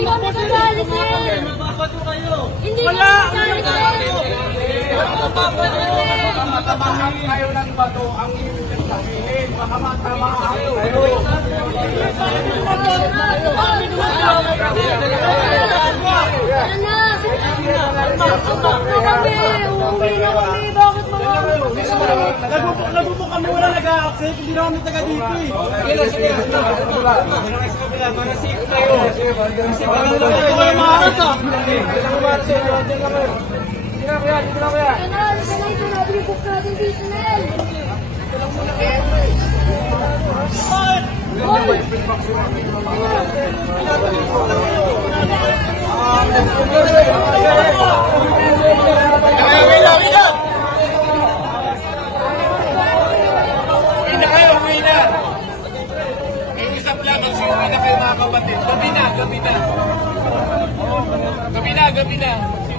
Hindi kami kasali, sir. Mababato kayo. Hindi kami kasali, sir. Matamahan kayo ng bato ang ibig sabihin. Baka matamahan kayo. Nagbubo kami wala nag-a-accept, hindi na kami taga dito eh. Para safe tayo. Hindi kayo maaras ah. Dito na kuya. Ito na, binibook natin dito na yan. Gabi na.